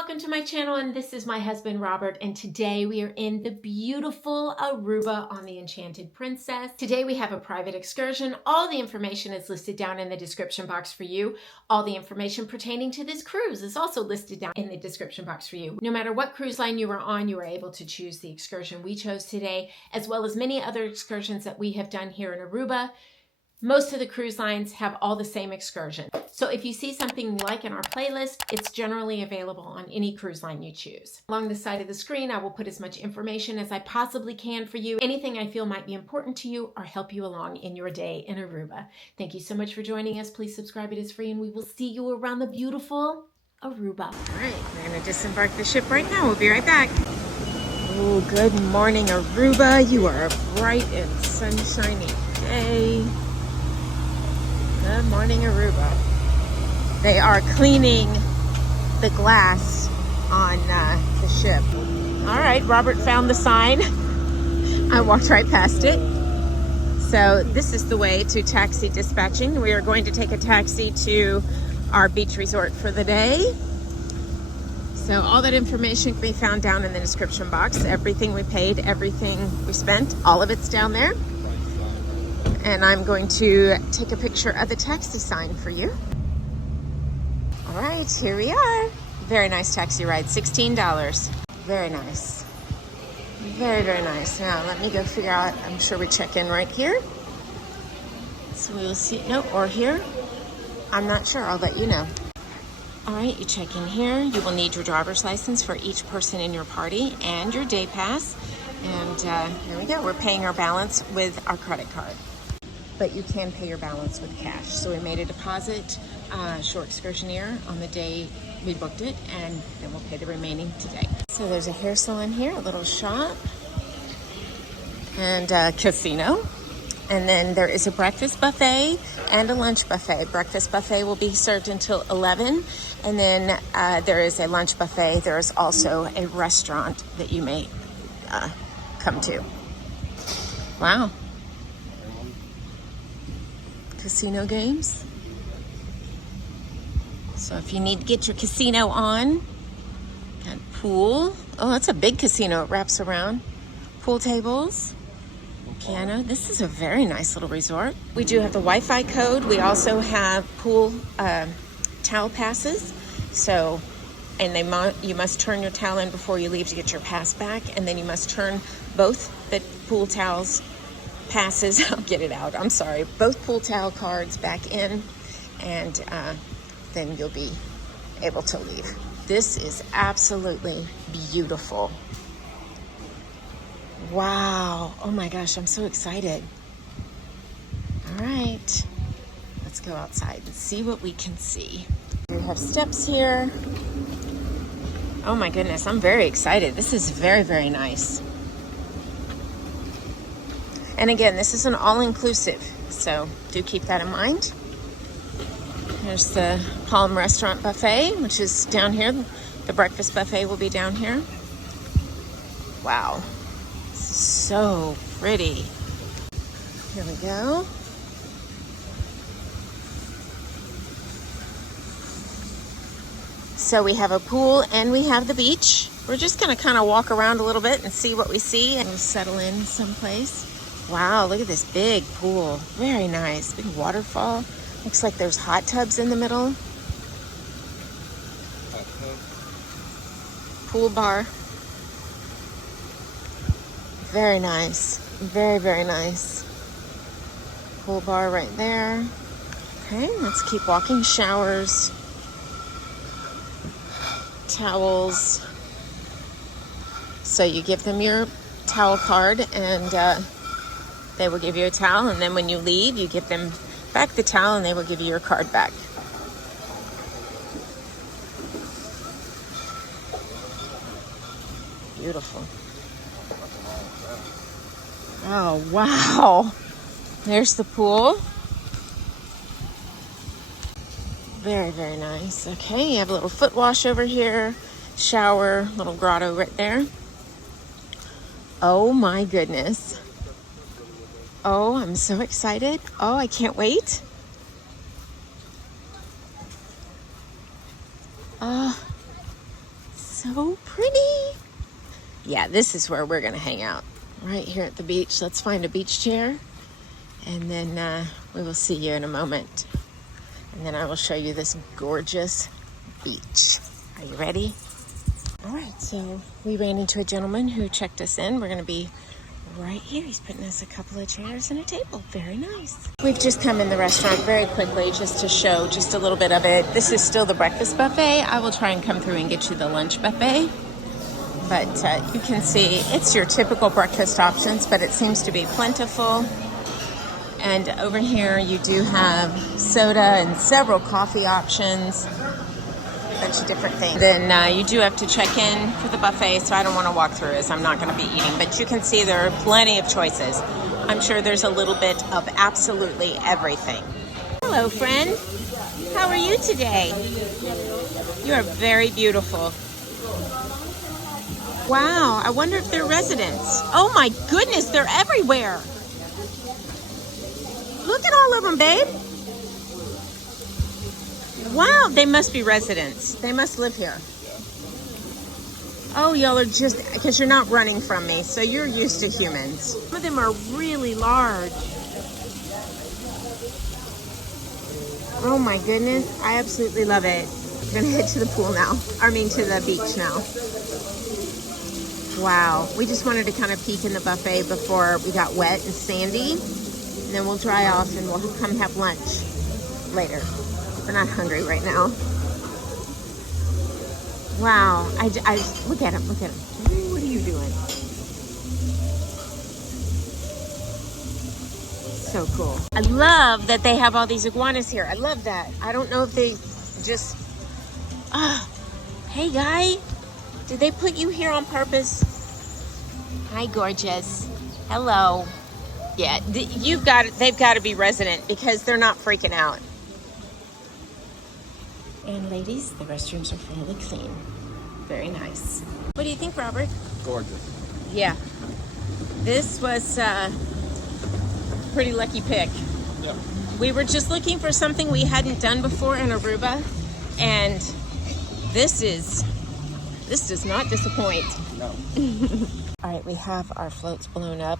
welcome to my channel, and this is my husband Robert, and today we are in the beautiful Aruba on the Enchanted Princess. Today we have a private excursion. All the information is listed down in the description box for you. All the information pertaining to this cruise is also listed down in the description box for you. No matter what cruise line you are on, you are able to choose the excursion we chose today, as well as many other excursions that we have done here in Aruba. Most of the cruise lines have all the same excursion. So if you see something you like in our playlist, it's generally available on any cruise line you choose. Along the side of the screen, I will put as much information as I possibly can for you. Anything I feel might be important to you or help you along in your day in Aruba. Thank you so much for joining us. Please subscribe, it is free, and we will see you around the beautiful Aruba. All right, we're gonna disembark the ship right now. We'll be right back. Oh, good morning, Aruba. You are a bright and sunshiny day. Good morning, Aruba. They are cleaning the glass on the ship. All right, Robert found the sign. I walked right past it. So this is the way to taxi dispatching. We are going to take a taxi to our beach resort for the day. So all that information can be found down in the description box. Everything we paid, everything we spent, all of it's down there. And I'm going to take a picture of the taxi sign for you. All right, here we are. Very nice taxi ride, $16. Very nice. Very, very nice. Now, let me go figure out, I'm sure we check in right here. So we will see, no, or here. I'm not sure, I'll let you know. All right, you check in here. You will need your driver's license for each person in your party and your day pass. And here we go, we're paying our balance with our credit card. But you can pay your balance with cash. So we made a deposit, short excursioneer on the day we booked it, and then we'll pay the remaining today. So there's a hair salon here, a little shop, and a casino. And then there is a breakfast buffet and a lunch buffet. Breakfast buffet will be served until 11, and then there is a lunch buffet. There is also a restaurant that you may come to. Wow. Casino games. So if you need to get your casino on, got pool. Oh, that's a big casino. It wraps around. Pool tables, piano. This is a very nice little resort. We do have the Wi-Fi code. We also have pool towel passes. So, and you must turn your towel in before you leave to get your pass back, and then you must turn both the pool towels passes, I'll get it out, I'm sorry, both pool towel cards back in, and then you'll be able to leave. This is absolutely beautiful. Wow, oh my gosh, I'm so excited. All right, let's go outside and see what we can see. We have steps here. Oh my goodness, I'm very excited. This is very, very nice. And again, this is an all-inclusive, so do keep that in mind. There's the Palm Restaurant Buffet, which is down here. The breakfast buffet will be down here. Wow, this is so pretty. Here we go. So we have a pool and we have the beach. We're just gonna kind of walk around a little bit and see what we see, and we'll settle in someplace. Wow, look at this big pool. Very nice. Big waterfall. Looks like there's hot tubs in the middle. Pool bar. Very nice. Very, very nice. Pool bar right there. Okay, let's keep walking. Showers. Towels. So you give them your towel card, and they will give you a towel, and then when you leave, you give them back the towel, and they will give you your card back. Beautiful. Oh, wow. There's the pool. Very, very nice. Okay, you have a little foot wash over here. Shower, little grotto right there. Oh my goodness. Oh, I'm so excited. Oh, I can't wait. so pretty. Yeah, this is where we're gonna hang out, right here at the beach. Let's find a beach chair, and then we will see you in a moment. And then I will show you this gorgeous beach. Are you ready? All right, so we ran into a gentleman who checked us in. We're gonna be right here. He's putting us a couple of chairs and a table. Very nice. We've just come in the restaurant very quickly just to show just a little bit of it. This is still the breakfast buffet. I will try and come through and get you the lunch buffet. But you can see it's your typical breakfast options, but it seems to be plentiful. And over here you do have soda and several coffee options. Bunch of different things. Then you do have to check in for the buffet, so I don't want to walk through as I'm not going to be eating, but you can see there are plenty of choices. I'm sure there's a little bit of absolutely everything. Hello, friend. How are you today? You are very beautiful. Wow, I wonder if they're residents. Oh my goodness, they're everywhere. Look at all of them, babe. Wow, they must be residents. They must live here. Oh, y'all are just, because you're not running from me, so you're used to humans. Some of them are really large. Oh my goodness, I absolutely love it. I'm gonna head to the pool now. To the beach now. Wow, we just wanted to kind of peek in the buffet before we got wet and sandy. And then we'll dry off and we'll come have lunch later. We're not hungry right now. Wow, I look at him, look at him. What are you doing? So cool. I love that they have all these iguanas here. I love that. I don't know if they just, hey guy, did they put you here on purpose? Hi, gorgeous. Hello. Yeah, they've got to be resident because they're not freaking out. And ladies, the restrooms are fairly clean. Very nice. What do you think, Robert? Gorgeous. Yeah. This was a pretty lucky pick. Yep. We were just looking for something we hadn't done before in Aruba, and this does not disappoint. No. All right, we have our floats blown up.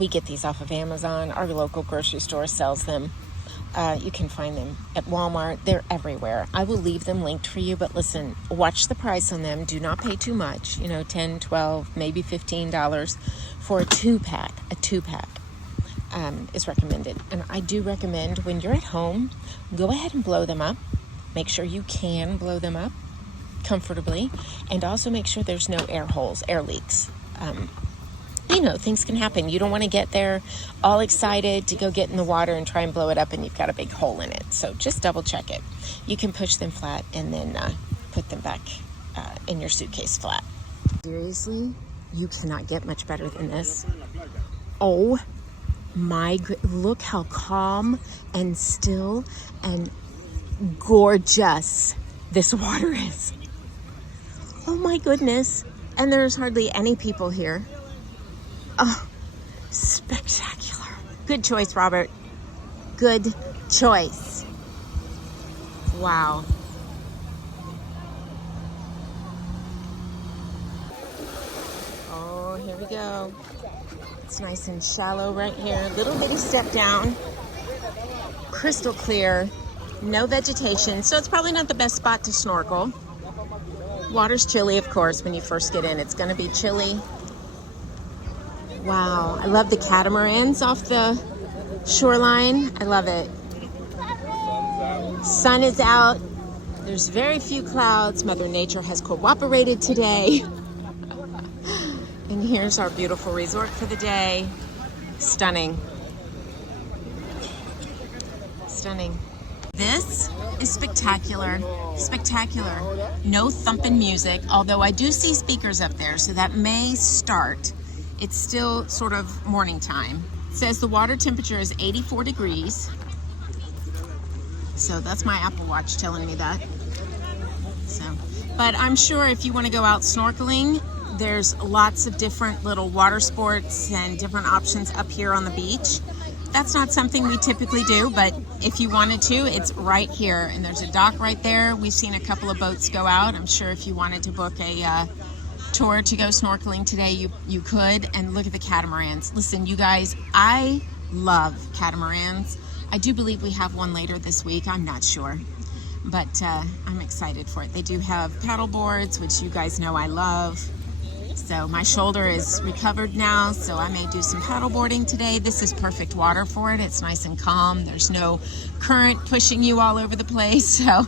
We get these off of Amazon. Our local grocery store sells them. You can find them at Walmart. They're everywhere. I will leave them linked for you, but listen, watch the price on them. Do not pay too much, $10, $12, maybe $15 for a two-pack. A two-pack is recommended. And I do recommend when you're at home, go ahead and blow them up. Make sure you can blow them up comfortably, and also make sure there's no air holes, air leaks. Things can happen. You don't want to get there all excited to go get in the water and try and blow it up and you've got a big hole in it. So just double check it. You can push them flat and then put them back in your suitcase flat. Seriously, you cannot get much better than this. Oh my, look how calm and still and gorgeous this water is. Oh my goodness. And there's hardly any people here. Oh, spectacular. Good choice, Robert. Good choice. Wow. Oh, here we go. It's nice and shallow right here. Little bitty step down. Crystal clear. No vegetation, so it's probably not the best spot to snorkel. Water's chilly, of course, when you first get in. It's going to be chilly. Wow, I love the catamarans off the shoreline. I love it. Sun is out. There's very few clouds. Mother Nature has cooperated today. And here's our beautiful resort for the day. Stunning. Stunning. This is spectacular. Spectacular. No thumping music, although I do see speakers up there, so that may start. It's still sort of morning time. It says the water temperature is 84 degrees. So that's my Apple Watch telling me that. But I'm sure if you want to go out snorkeling, there's lots of different little water sports and different options up here on the beach. that's not something we typically do, but if you wanted to, it's right here. And there's a dock right there. We've seen a couple of boats go out. I'm sure if you wanted to book a tour to go snorkeling today, you could. And look at the catamarans. Listen, you guys, I love catamarans. I do believe we have one later this week. I'm not sure, but I'm excited for it. They do have paddle boards, which you guys know I love. So my shoulder is recovered now, so I may do some paddle boarding today. This is perfect water for it. It's nice and calm. There's no current pushing you all over the place, so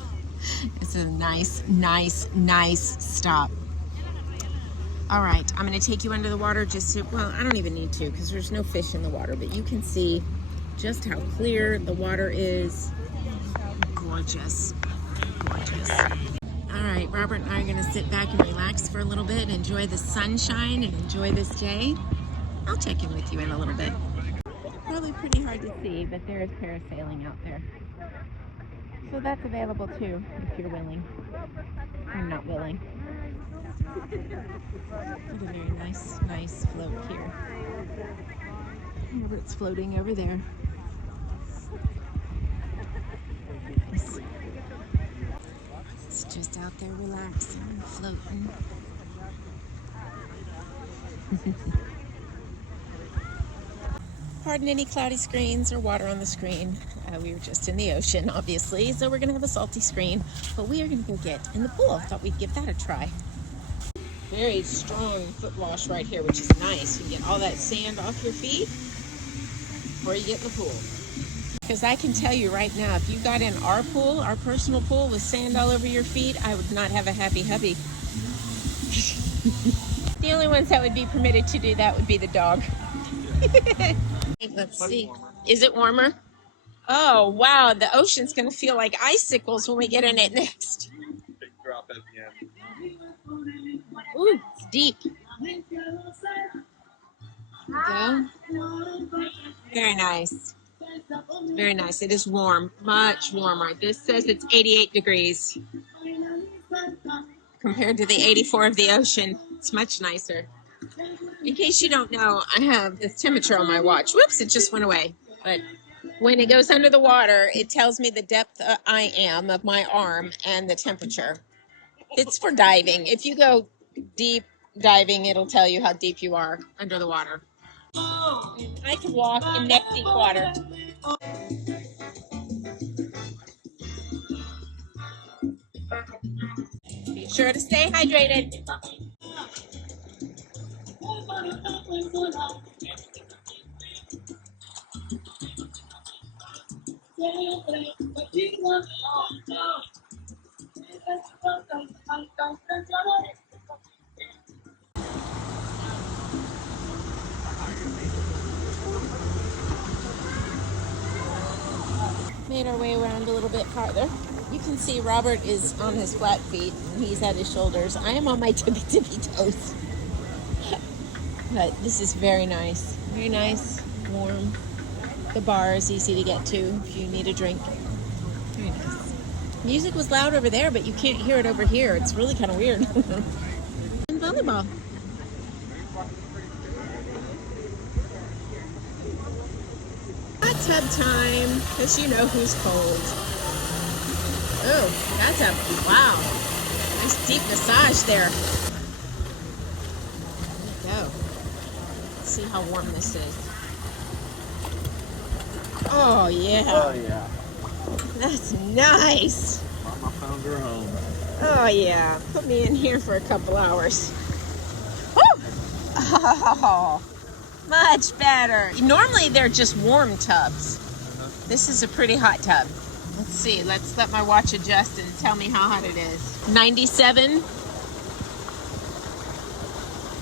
it's a nice, nice, nice stop. All right, I'm gonna take you under the water just to, well, I don't even need to because there's no fish in the water, but you can see just how clear the water is. Gorgeous, gorgeous. All right, Robert and I are gonna sit back and relax for a little bit, enjoy the sunshine and enjoy this day. I'll check in with you in a little bit. Probably pretty hard to see, but there is parasailing out there. So that's available too, if you're willing. I'm not willing. What a very nice, nice float here. Robert's floating over there. It's just out there relaxing and floating. Pardon any cloudy screens or water on the screen. We were just in the ocean, obviously, so we're gonna have a salty screen, but we are gonna go get in the pool. Thought we'd give that a try. Very strong foot wash right here, which is nice. You get all that sand off your feet before you get in the pool. Because I can tell you right now, if you got in our pool, our personal pool, with sand all over your feet, I would not have a happy hubby. The only ones that would be permitted to do that would be the dog. Let's see. Is it warmer? Oh, wow. The ocean's going to feel like icicles when we get in it next. Big drop at the end. Ooh, it's deep. There we go. Very nice. Very nice. It is warm, much warmer. This says it's 88 degrees. Compared to the 84 of the ocean, it's much nicer. In case you don't know, I have this temperature on my watch. Whoops, it just went away. But when it goes under the water, it tells me the depth I am of my arm and the temperature. It's for diving. If you go deep diving, it'll tell you how deep you are under the water. I can walk in neck deep water. Be sure to stay hydrated. Made our way around a little bit farther. You can see Robert is on his flat feet and he's at his shoulders. I am on my tippy toes. But this is very nice. Very nice, warm. The bar is easy to get to if you need a drink. Very nice. Music was loud over there, but you can't hear it over here. It's really kind of weird. And volleyball. Hot tub time, because you know who's cold. Oh, that's a, wow. Nice deep massage there. There you go. Let's see how warm this is. Oh, yeah. Oh, yeah. That's nice. Mama found her home. Oh, yeah. Put me in here for a couple hours. Woo! Oh, much better. Normally, they're just warm tubs. This is a pretty hot tub. Let's see. Let's let my watch adjust and tell me how hot it is. 97.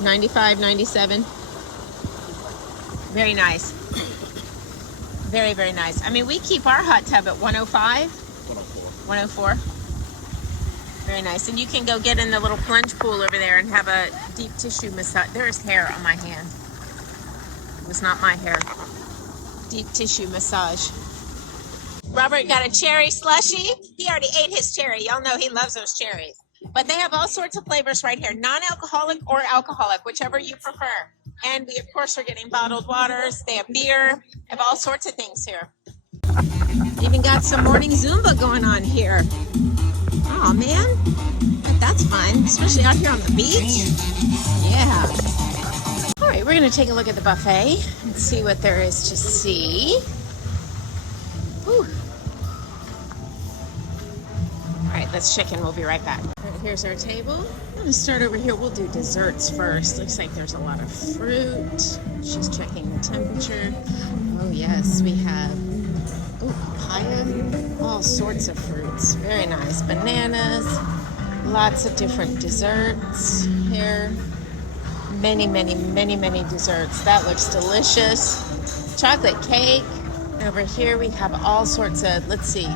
95, 97. Very nice. Very, very nice. I mean, we keep our hot tub at 105. 104. Very nice. And you can go get in the little plunge pool over there and have a deep tissue massage. There's hair on my hand. It was not my hair. Deep tissue massage. Robert got a cherry slushie. He already ate his cherry. Y'all know he loves those cherries. But they have all sorts of flavors right here. Non-alcoholic or alcoholic, whichever you prefer. And we, of course, are getting bottled waters. They have beer. They have all sorts of things here. Even got some morning Zumba going on here. Oh, man. That's fun, especially out here on the beach. Yeah. All right, we're going to take a look at the buffet and see what there is to see. Whew. All right, let's check in. We'll be right back. All right, here's our table. I'm going to start over here. We'll do desserts first. Looks like there's a lot of fruit. She's checking the temperature. Oh, yes, we have papaya, all sorts of fruits. Very nice. Bananas, lots of different desserts here. Many desserts. That looks delicious. Chocolate cake. Over here we have all sorts of, let's see.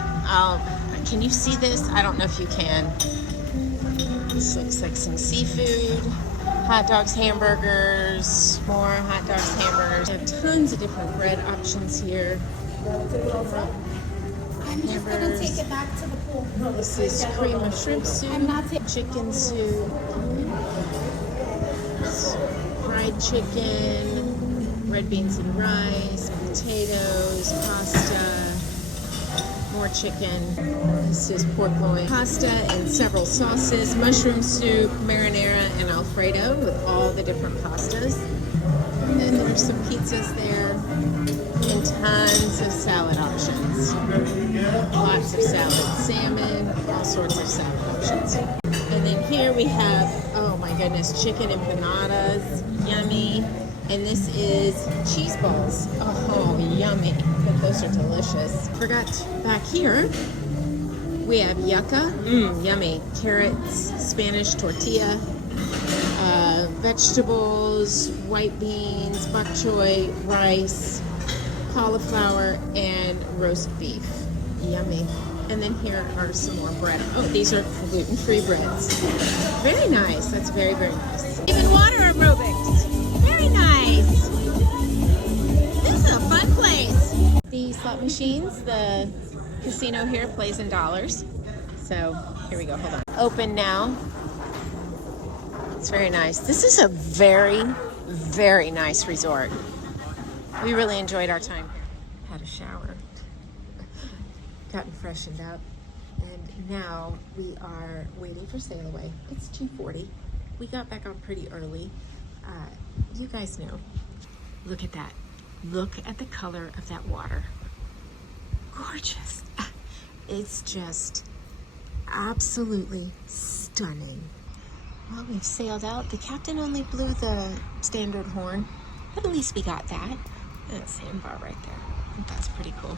Can you see this? I don't know if you can. This looks like some seafood. Hot dogs, hamburgers, more hot dogs, hamburgers. We have tons of different bread options here. I'm just gonna take it back to the pool. This is cream of shrimp soup, chicken soup, fried chicken, red beans and rice, potatoes, pasta, more chicken. This is pork loin, pasta and several sauces, mushroom soup, marinara, and Alfredo with all the different pastas. And then there's some pizzas there and tons of salad options. Lots of salad, salmon, all sorts of salad options. And then here we have, oh my goodness, chicken empanadas, yummy. And this is cheese balls. Oh, yummy. But those are delicious. Forgot back here, we have yucca, yummy. Carrots, Spanish tortilla, vegetables, white beans, bok choy, rice, cauliflower, and roast beef. Yummy. And then here are some more bread. Oh, these are gluten-free breads. Very nice. That's very nice. Even water aerobics. Very nice. This is a fun place. The slot machines, the casino here plays in dollars. So here we go. Hold on. Open now. It's very nice. This is a very nice resort. We really enjoyed our time here. Had a shower, gotten freshened up, and now we are waiting for sail away. It's 2:40. We got back on pretty early. You guys know. Look at that. Look at the color of that water. Gorgeous. It's just absolutely stunning. Well, we've sailed out. The captain only blew the standard horn, but at least we got that. And a sandbar right there. I think that's pretty cool.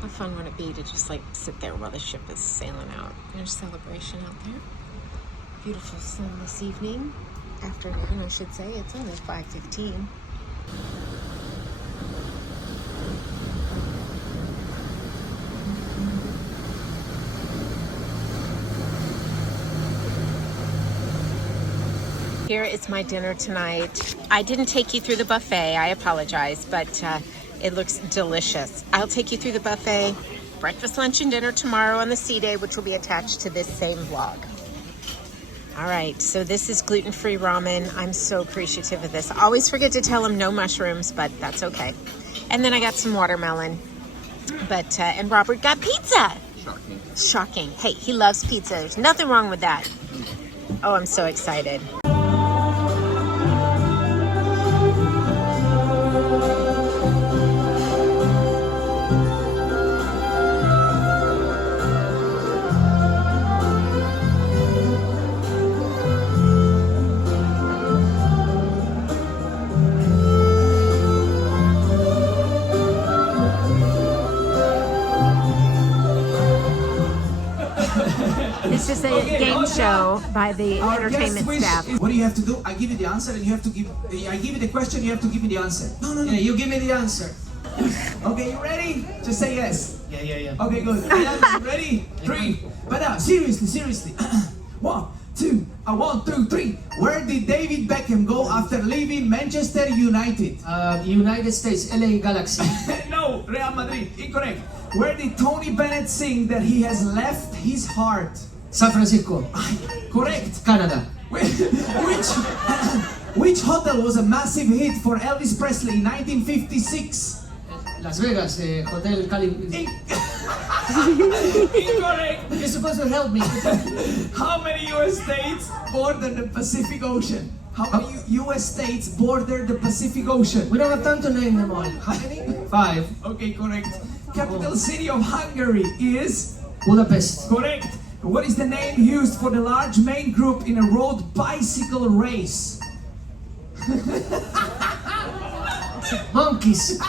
How fun would it be to just like sit there while the ship is sailing out? There's celebration out there. Beautiful sun this evening. Afternoon, I should say. It's only 5:15. Here is my dinner tonight. I didn't take you through the buffet. I apologize, but it looks delicious. I'll take you through the buffet. Breakfast, lunch, and dinner tomorrow on the sea day, which will be attached to this same vlog. All right, so this is gluten-free ramen. I'm so appreciative of this. I always forget to tell them no mushrooms, but that's okay. And then I got some watermelon. But and Robert got pizza. Shocking. Hey, he loves pizza. There's nothing wrong with that. Oh, I'm so excited. It's just a game show by the entertainment staff. What do you have to do? I give you the answer and you have to give, I give you the question, you have to give me the answer. No. Yeah, you give me the answer. Okay, you ready? Just say yes. Yeah. Okay, good. Ready? 3. But seriously. 1, 2, 1, 2, 3. Where did David Beckham go after leaving Manchester United? United States, LA Galaxy. No, Real Madrid. Incorrect. Where did Tony Bennett sing that he has left his heart? San Francisco. Correct. Canada. Which hotel was a massive hit for Elvis Presley in 1956? Las Vegas, Hotel Cali. Incorrect. You're supposed to help me. How many U.S. states border the Pacific Ocean? How many U.S. states border the Pacific Ocean? We don't have time to name them all. How many? 5. Okay, correct. Capital city of Hungary is? Budapest. Correct. What is the name used for the large main group in a road bicycle race? Monkeys.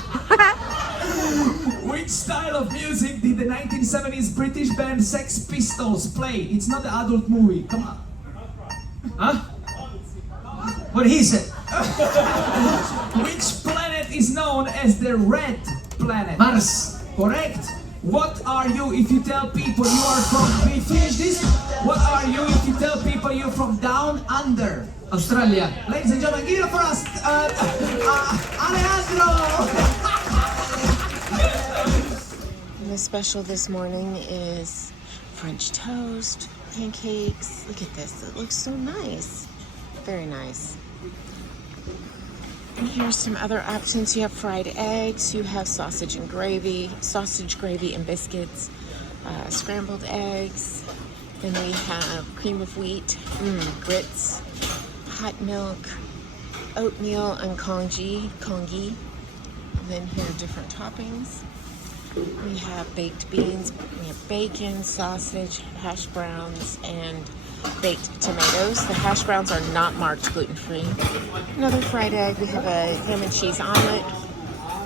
Which style of music did the 1970s British band Sex Pistols play? It's not an adult movie. Come on. Huh? What he said? Which planet is known as the red planet? Mars. Correct. What are you if you tell people you are from... We finish this? What are you if you tell people you're from down under? Australia. Ladies and gentlemen, give it up for us, Alejandro! And the special this morning is French toast, pancakes. Look at this, it looks so nice. Very nice. And here's some other options. You have fried eggs, you have sausage gravy and biscuits, scrambled eggs. Then we have cream of wheat, grits, hot milk, oatmeal, and congee. And then here are different toppings. We have baked beans, we have bacon, sausage, hash browns, and baked tomatoes. The hash browns are not marked gluten-free. Another fried egg. We have a ham and cheese omelet,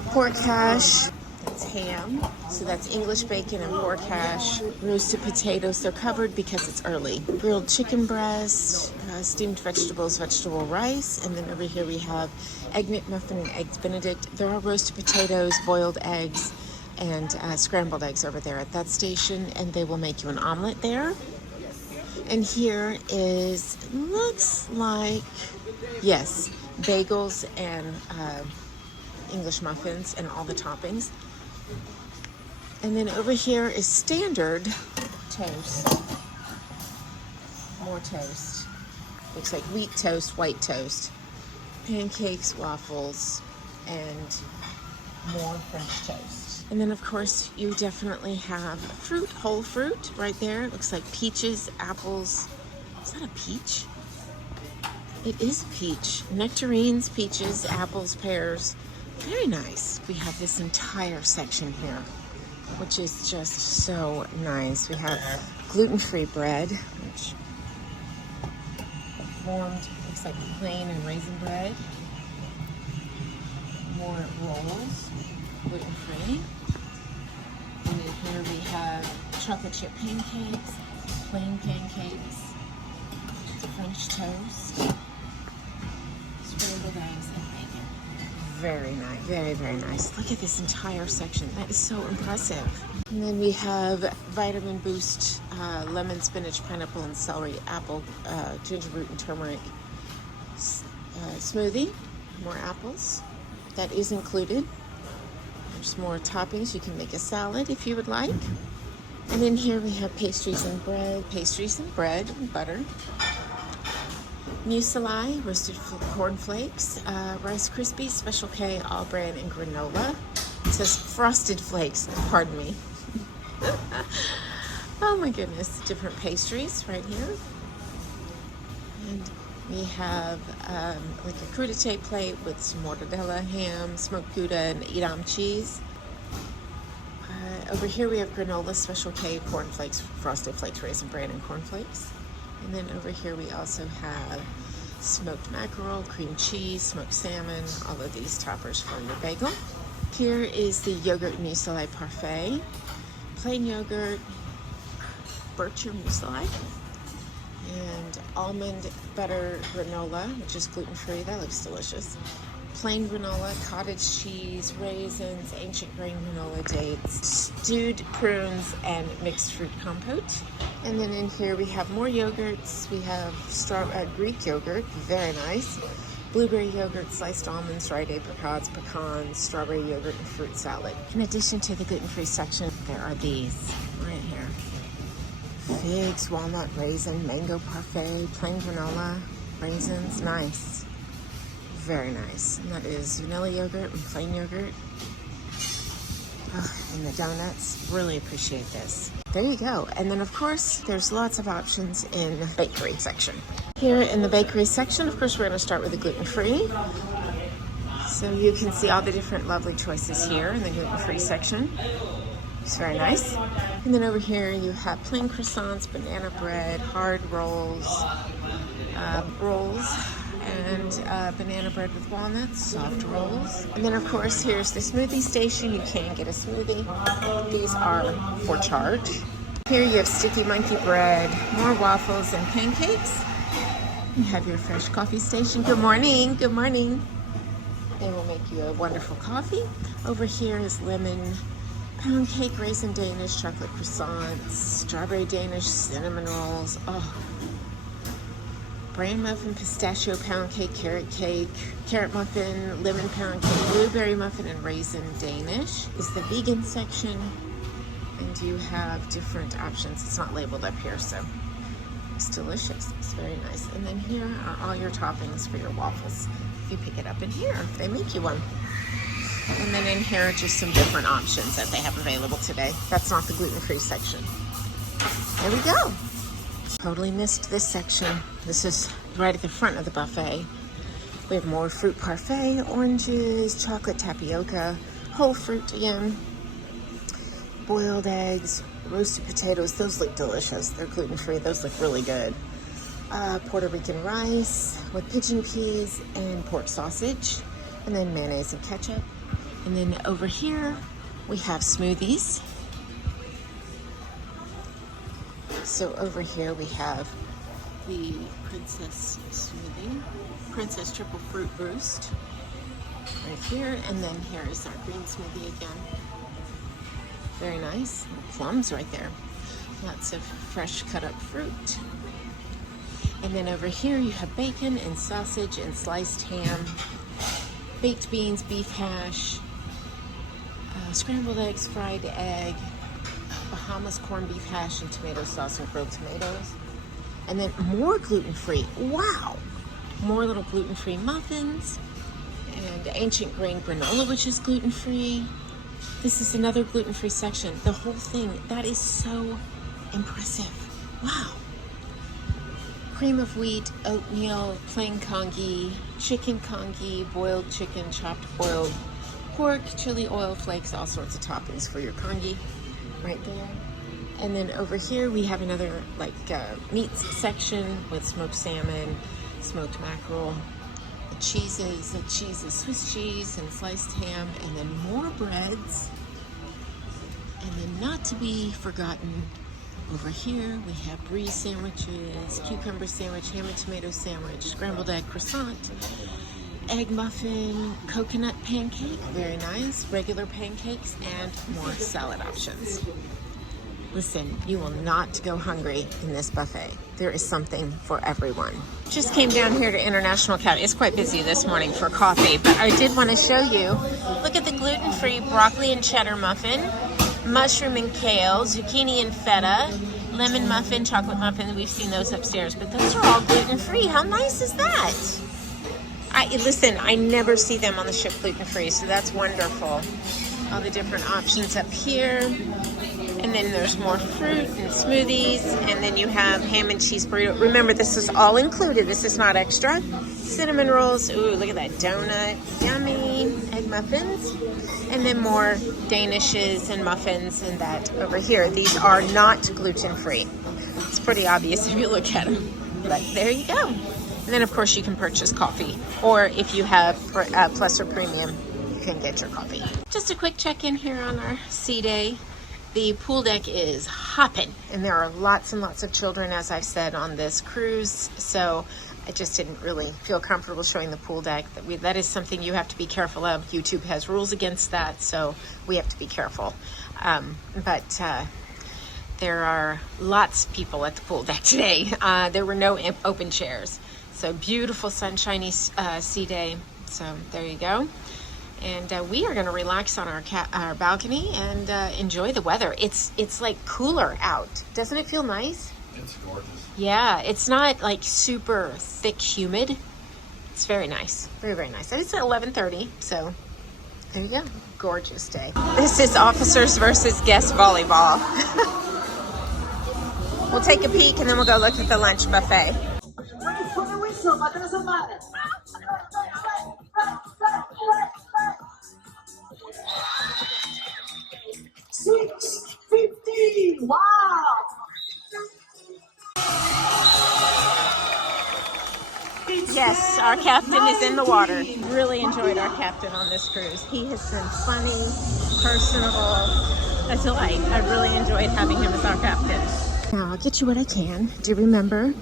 pork hash. That's ham. So that's English bacon and pork hash. Roasted potatoes. They're covered because it's early. Grilled chicken breast, steamed vegetables, vegetable rice, and then over here we have egg McMuffin and eggs Benedict. There are roasted potatoes, boiled eggs, and scrambled eggs over there at that station, and they will make you an omelet there. And here is, looks like, yes, bagels and English muffins and all the toppings. And then over here is standard toast. More toast. Looks like wheat toast, white toast, pancakes, waffles, and more French toast. And then of course you definitely have fruit, whole fruit right there. It looks like peaches, apples. Is that a peach? It is a peach. Nectarines, peaches, apples, pears. Very nice. We have this entire section here, which is just so nice. We have gluten-free bread, which formed, looks like plain and raisin bread. More rolls, gluten-free. And then here we have chocolate chip pancakes, plain pancakes, French toast, scrambled eggs, and bacon. Very nice, very, very nice. Look at this entire section. That is so impressive. And then we have Vitamin Boost, lemon, spinach, pineapple, and celery, apple, ginger root, and turmeric smoothie. More apples. That is included. There's more toppings. You can make a salad if you would like. And then here we have pastries and bread and butter. Muesli, roasted cornflakes, Rice Krispies, Special K, all bran, and granola. It says frosted flakes, pardon me. Oh my goodness, different pastries right here. And we have like a crudité plate with some mortadella, ham, smoked Gouda, and Edam cheese. Over here we have granola, Special K, cornflakes, frosted flakes, raisin bran, and cornflakes. And then over here we also have smoked mackerel, cream cheese, smoked salmon, all of these toppers for your bagel. Here is the yogurt muesli parfait. Plain yogurt, Bircher muesli, and almond butter granola, which is gluten-free. That looks delicious. Plain granola, cottage cheese, raisins, ancient grain granola, dates, stewed prunes, and mixed fruit compote. And then in here we have more yogurts. We have Greek yogurt, very nice. Blueberry yogurt, sliced almonds, dried apricots, pecans, strawberry yogurt, and fruit salad. In addition to the gluten-free section, there are these right here. Figs, walnut, raisin, mango parfait, plain granola, raisins, nice. Very nice. And that is vanilla yogurt and plain yogurt. Oh, and the donuts. Really appreciate this. There you go. And then of course, there's lots of options in the bakery section. Here in the bakery section, of course, we're gonna start with the gluten-free. So you can see all the different lovely choices here in the gluten-free section. It's very nice. And then over here you have plain croissants, banana bread, hard rolls, and banana bread with walnuts, soft rolls. And then of course here's the smoothie station. You can get a smoothie. These are for charge. Here you have sticky monkey bread, more waffles and pancakes. You have your fresh coffee station. Good morning, good morning. They will make you a wonderful coffee. Over here is lemon pound cake, raisin Danish, chocolate croissants, strawberry Danish, cinnamon rolls. Oh, bran muffin, pistachio pound cake, carrot muffin, lemon pound cake, blueberry muffin, and raisin Danish. Is the vegan section, and you have different options. It's not labeled up here, so it's delicious. It's very nice. And then here are all your toppings for your waffles. You pick it up in here if they make you one. And then in here are just some different options that they have available today. That's not the gluten-free section. There we go. Totally missed this section. This is right at the front of the buffet. We have more fruit parfait, oranges, chocolate tapioca, whole fruit again, boiled eggs, roasted potatoes. Those look delicious. They're gluten-free. Those look really good. Puerto Rican rice with pigeon peas and pork sausage, and then mayonnaise and ketchup. And then over here we have smoothies. So over here we have the Princess smoothie, Princess Triple Fruit Boost right here, and then here is our green smoothie again. Very nice. Plums right there. Lots of fresh cut up fruit. And then over here you have bacon and sausage and sliced ham, baked beans, beef hash, scrambled eggs, fried egg, Bahamas corned beef hash and tomato sauce and grilled tomatoes. And then more gluten-free. Wow! More little gluten-free muffins and ancient grain granola, which is gluten-free. This is another gluten-free section. The whole thing, that is so impressive. Wow. Cream of wheat, oatmeal, plain congee, chicken congee, boiled chicken, chopped boiled pork, chili oil flakes, all sorts of toppings for your congee right there. And then over here we have another meats section with smoked salmon, smoked mackerel, the cheeses, Swiss cheese and sliced ham, and then more breads. And then not to be forgotten, over here we have brie sandwiches, cucumber sandwich, ham and tomato sandwich, scrambled egg croissant, egg muffin, coconut pancake, very nice, regular pancakes, and more salad options. Listen, you will not go hungry in this buffet. There is something for everyone. Just came down here to International Cafe. It's quite busy this morning for coffee, but I did want to show you. Look at the gluten-free broccoli and cheddar muffin, mushroom and kale, zucchini and feta, lemon muffin, chocolate muffin. We've seen those upstairs, but those are all gluten-free. How nice is that? Listen, I never see them on the ship gluten-free, so that's wonderful. All the different options up here. And then there's more fruit and smoothies, and then you have ham and cheese burrito. Remember, this is all included. This is not extra. Cinnamon rolls. Ooh, look at that donut. Yummy. Egg muffins. And then more danishes and muffins and that over here. These are not gluten-free. It's pretty obvious if you look at them. But there you go. And then, of course, you can purchase coffee. Or if you have Plus or Premium, you can get your coffee. Just a quick check-in here on our sea day. The pool deck is hopping, and there are lots and lots of children, as I've said, on this cruise, so I just didn't really feel comfortable showing the pool deck. That is something you have to be careful of. YouTube has rules against that, so we have to be careful. But there are lots of people at the pool deck today. There were no open chairs, so beautiful sunshiny sea day, so there you go. And we are going to relax on our balcony and enjoy the weather. It's like cooler out. Doesn't it feel nice? It's gorgeous. Yeah, it's not like super thick humid. It's very nice. Very, very nice. And it's at 11:30, so there you go. Gorgeous day. This is officers versus guest volleyball. We'll take a peek and then we'll go look at the lunch buffet. $6.50. Wow. Yes, our captain is in the water. Really enjoyed our captain on this cruise. He has been funny, personable, a delight. I really enjoyed having him as our captain. Now I'll get you what I can. Do remember,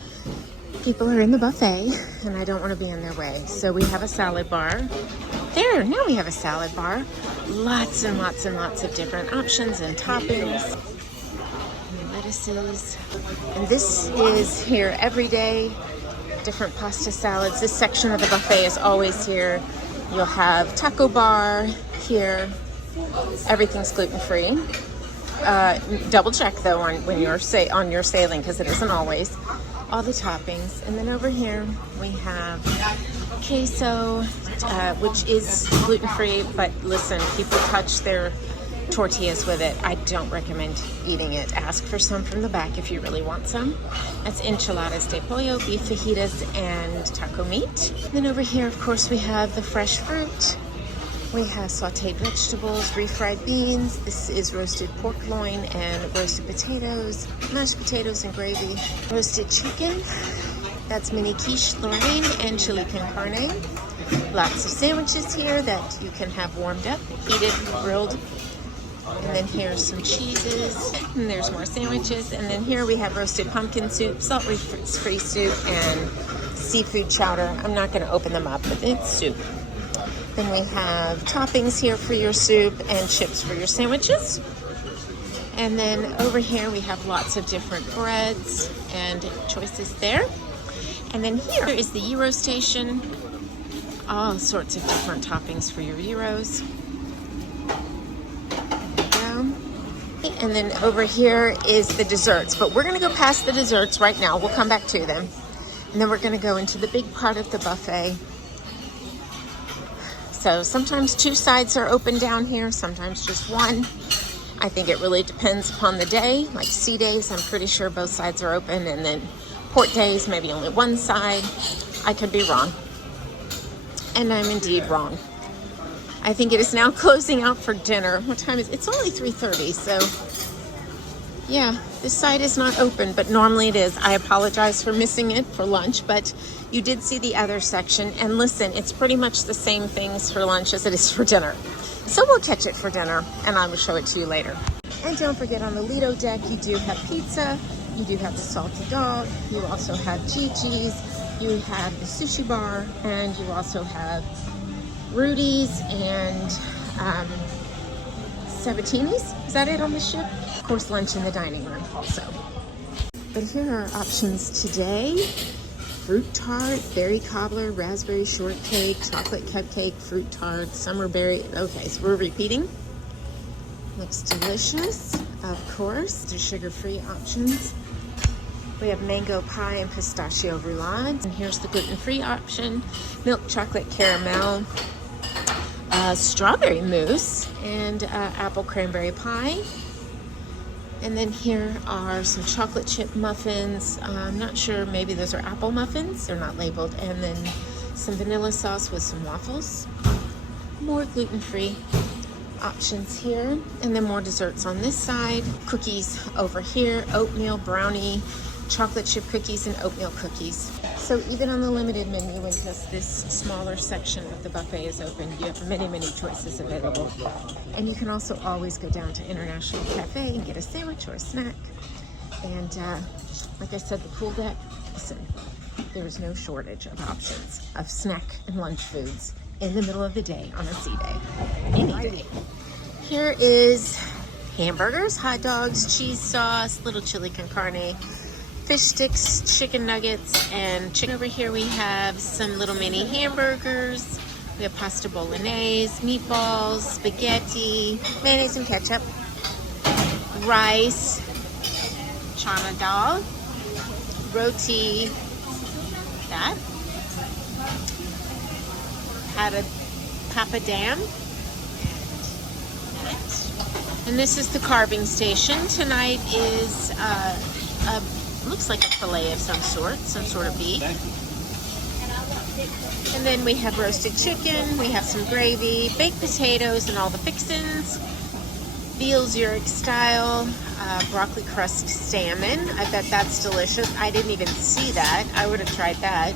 people are in the buffet and I don't want to be in their way. So we have a salad bar. There, now we have a salad bar. Lots and lots and lots of different options and toppings. And lettuces. And this is here every day. Different pasta salads. This section of the buffet is always here. You'll have taco bar here. Everything's gluten-free. Double check though when you're on your sailing, because it isn't always. All the toppings. And then over here we have queso, which is gluten-free, but listen, people touch their tortillas with it. I don't recommend eating it. Ask for some from the back if you really want some. That's enchiladas de pollo, beef fajitas, and taco meat. Then over here, of course, we have the fresh fruit. We have sauteed vegetables, refried beans. This is roasted pork loin and roasted potatoes, mashed potatoes and gravy. Roasted chicken. That's mini quiche Lorraine and chili con carne. Lots of sandwiches here that you can have warmed up, heated, grilled. And then here's some cheeses, and there's more sandwiches. And then here we have roasted pumpkin soup, salt-free soup, and seafood chowder. I'm not going to open them up, but it's soup. Then we have toppings here for your soup and chips for your sandwiches. And then over here we have lots of different breads and choices there. And then here is the Euro station. All sorts of different toppings for your Euros. And then over here is the desserts, but we're going to go past the desserts right now. We'll come back to them. And then we're going to go into the big part of the buffet. So sometimes two sides are open down here, sometimes just one. I think it really depends upon the day. Like sea days, I'm pretty sure both sides are open, and then port days, maybe only one side. I could be wrong. And I'm indeed wrong. I think it is now closing out for dinner. What time is it? It's only 3:30, so yeah, this side is not open, but normally it is. I apologize for missing it for lunch, but you did see the other section. And listen, it's pretty much the same things for lunch as it is for dinner. So we'll catch it for dinner, and I will show it to you later. And don't forget, on the Lido deck, you do have pizza, you do have the salty dog, you also have Gigi's, you have the sushi bar, and you also have Rudy's and Sabatini's. Is that it on the ship? Of course, lunch in the dining room also. But here are options today. Fruit tart, berry cobbler, raspberry shortcake, chocolate cupcake, fruit tart, summer berry. Okay, so we're repeating. Looks delicious. Of course, there's sugar-free options. We have mango pie and pistachio roulade. And here's the gluten-free option. Milk chocolate caramel, strawberry mousse, and apple cranberry pie. And then here are some chocolate chip muffins. I'm not sure, maybe those are apple muffins. They're not labeled. And then some vanilla sauce with some waffles. More gluten-free options here. And then more desserts on this side. Cookies over here, oatmeal, brownie, chocolate chip cookies, and oatmeal cookies. So even on the limited menu, when just this smaller section of the buffet is open, you have many, many choices available. And you can also always go down to International Cafe and get a sandwich or a snack. And like I said, the pool deck, listen, there is no shortage of options of snack and lunch foods in the middle of the day on a sea day, any day. Here is hamburgers, hot dogs, cheese sauce, little chili con carne, fish sticks, chicken nuggets, and chicken. Over here we have some little mini hamburgers. We have pasta bolognese, meatballs, spaghetti, mayonnaise and ketchup, rice, chana dal, roti, that, papadam. And this is the carving station. Tonight is looks like a fillet of some sort of beef. And then we have roasted chicken, we have some gravy, baked potatoes and all the fixins, veal Zurich style, broccoli crust salmon. I bet that's delicious. I didn't even see that. I would have tried that.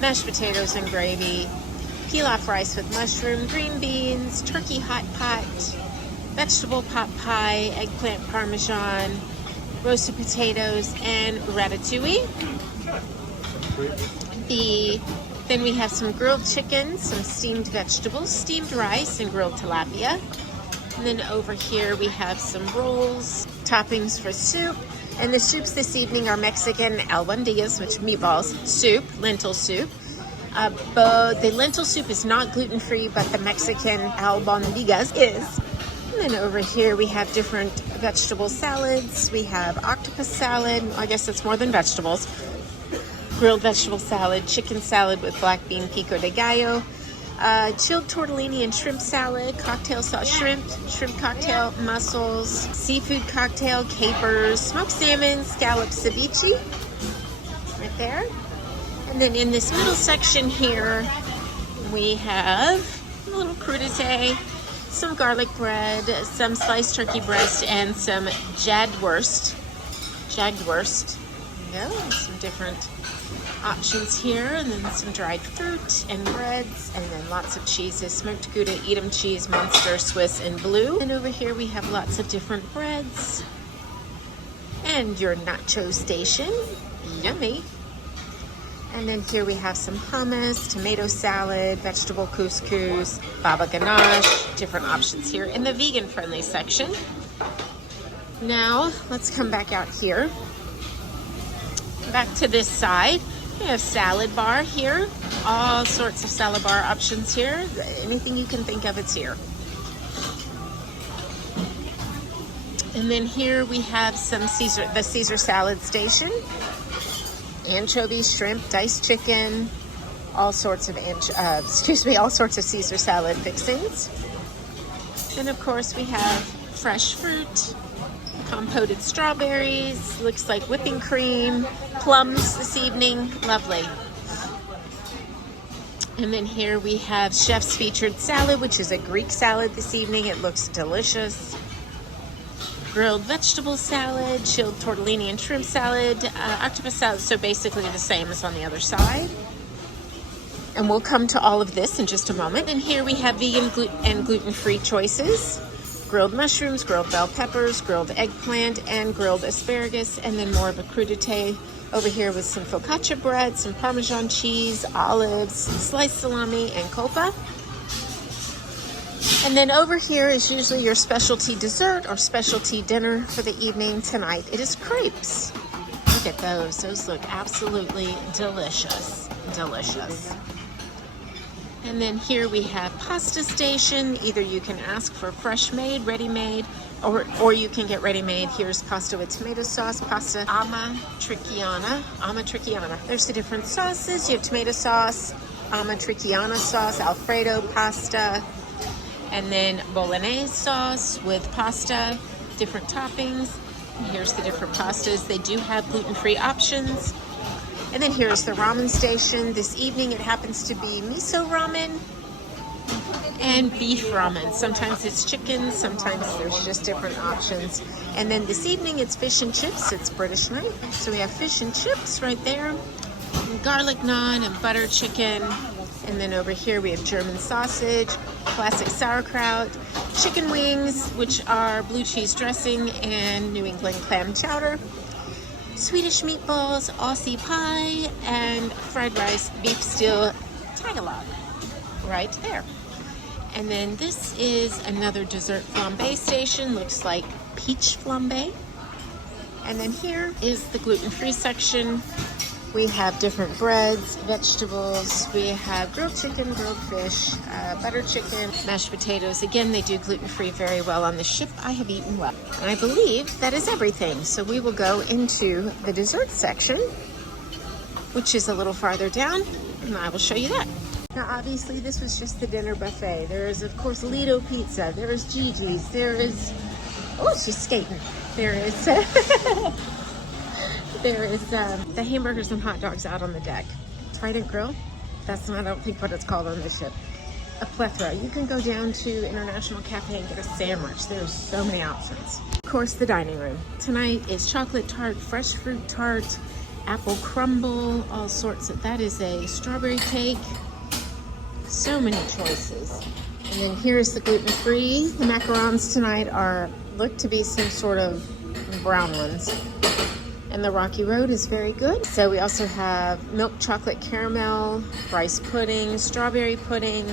Mashed potatoes and gravy, pilaf rice with mushroom, green beans, turkey hot pot, vegetable pot pie, eggplant parmesan, roasted potatoes, and ratatouille. Then we have some grilled chicken, some steamed vegetables, steamed rice, and grilled tilapia. And then over here we have some rolls, toppings for soup. And the soups this evening are Mexican albondigas, which meatballs, soup, lentil soup. The lentil soup is not gluten-free, but the Mexican albondigas is. And then over here we have different vegetable salads. We have octopus salad. I guess it's more than vegetables. Grilled vegetable salad, chicken salad with black bean pico de gallo, chilled tortellini and shrimp salad, cocktail sauce shrimp cocktail, mussels, seafood cocktail, capers, smoked salmon, scallop ceviche, right there. And then in this middle section here, we have a little crudité, some garlic bread, some sliced turkey breast, and some jagdwurst. There you go, some different options here, and then some dried fruit and breads, and then lots of cheeses, smoked Gouda, Edam cheese, Munster, Swiss, and blue. And over here we have lots of different breads. And your nacho station, yummy. And then here we have some hummus, tomato salad, vegetable couscous, baba ganoush, different options here in the vegan-friendly section. Now, let's come back out here. Back to this side. We have salad bar here. All sorts of salad bar options here. Anything you can think of, it's here. And then here we have some the Caesar salad station. Anchovies, shrimp, diced chicken, all sorts of all sorts of Caesar salad fixings. Then of course we have fresh fruit, compoted strawberries, looks like whipping cream, plums this evening, lovely. And then here we have Chef's Featured Salad, which is a Greek salad this evening. It looks delicious. Grilled vegetable salad, chilled tortellini and shrimp salad, octopus salad, so basically the same as on the other side. And we'll come to all of this in just a moment. And here we have vegan and gluten-free choices. Grilled mushrooms, grilled bell peppers, grilled eggplant, and grilled asparagus, and then more of a crudité over here with some focaccia bread, some Parmesan cheese, olives, sliced salami, and copa. And then over here is usually your specialty dessert or specialty dinner for the evening. Tonight it is crepes. Look at those. Those look absolutely delicious. Delicious. And then here we have pasta station. Either you can ask for fresh made, ready made, or you can get ready made. Here's pasta with tomato sauce, pasta amatriciana. There's the different sauces. You have tomato sauce, amatriciana sauce, Alfredo pasta, and then bolognese sauce with pasta, different toppings. And here's the different pastas. They do have gluten-free options. And then here's the ramen station. This evening it happens to be miso ramen and beef ramen. Sometimes it's chicken, sometimes there's just different options. And then this evening it's fish and chips. It's British night. So we have fish and chips right there, and garlic naan and butter chicken. And then over here we have German sausage, classic sauerkraut, chicken wings, which are blue cheese dressing, and New England clam chowder, Swedish meatballs, Aussie pie, and fried rice, beef stew tagalog, right there. And then this is another dessert flambe station, looks like peach flambe. And then here is the gluten-free section. We have different breads, vegetables, we have grilled chicken, grilled fish, butter chicken, mashed potatoes. Again, they do gluten-free very well on the ship. I have eaten well. And I believe that is everything. So we will go into the dessert section, which is a little farther down, and I will show you that. Now, obviously, this was just the dinner buffet. There is, of course, Lido Pizza. There is Gigi's. There is, oh, she's skating. There is, there is the hamburgers and hot dogs out on the deck. Trident Grill. That's not, I don't think, what it's called on the ship. A plethora. You can go down to International Cafe and get a sandwich. There's so many options. Of course, the dining room. Tonight is chocolate tart, fresh fruit tart, apple crumble, all sorts of, that is a strawberry cake. So many choices. And then here's the gluten-free. The macarons tonight look to be some sort of brown ones. And the Rocky Road is very good. So we also have milk chocolate caramel, rice pudding, strawberry pudding,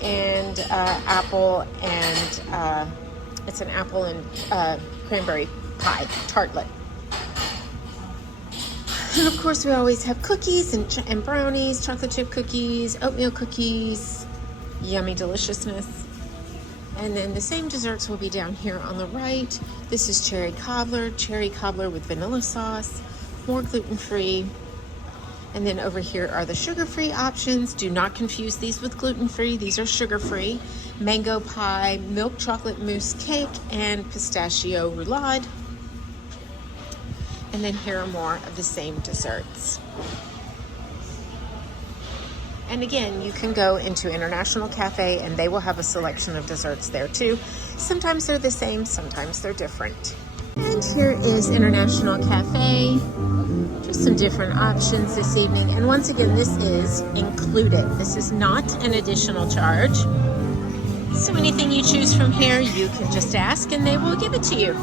and apple and it's an apple and cranberry pie, tartlet. And of course we always have cookies and brownies, chocolate chip cookies, oatmeal cookies, yummy deliciousness. And then the same desserts will be down here on the right. This is cherry cobbler with vanilla sauce, more gluten-free. And then over here are the sugar-free options. Do not confuse these with gluten-free. These are sugar-free. Mango pie, milk chocolate mousse cake, and pistachio roulade. And then here are more of the same desserts. And again, you can go into International Cafe and they will have a selection of desserts there too. Sometimes they're the same, sometimes they're different. And here is International Cafe. Just some different options this evening. And once again, this is included. This is not an additional charge. So anything you choose from here, you can just ask and they will give it to you.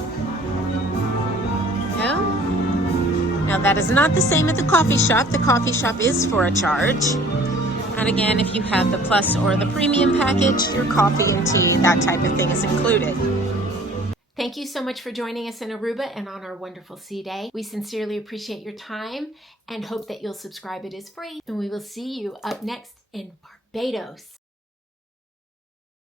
No? Now that is not the same at the coffee shop. The coffee shop is for a charge. And again, if you have the plus or the premium package, your coffee and tea, that type of thing is included. Thank you so much for joining us in Aruba and on our wonderful sea day. We sincerely appreciate your time and hope that you'll subscribe. It is free. And we will see you up next in Barbados.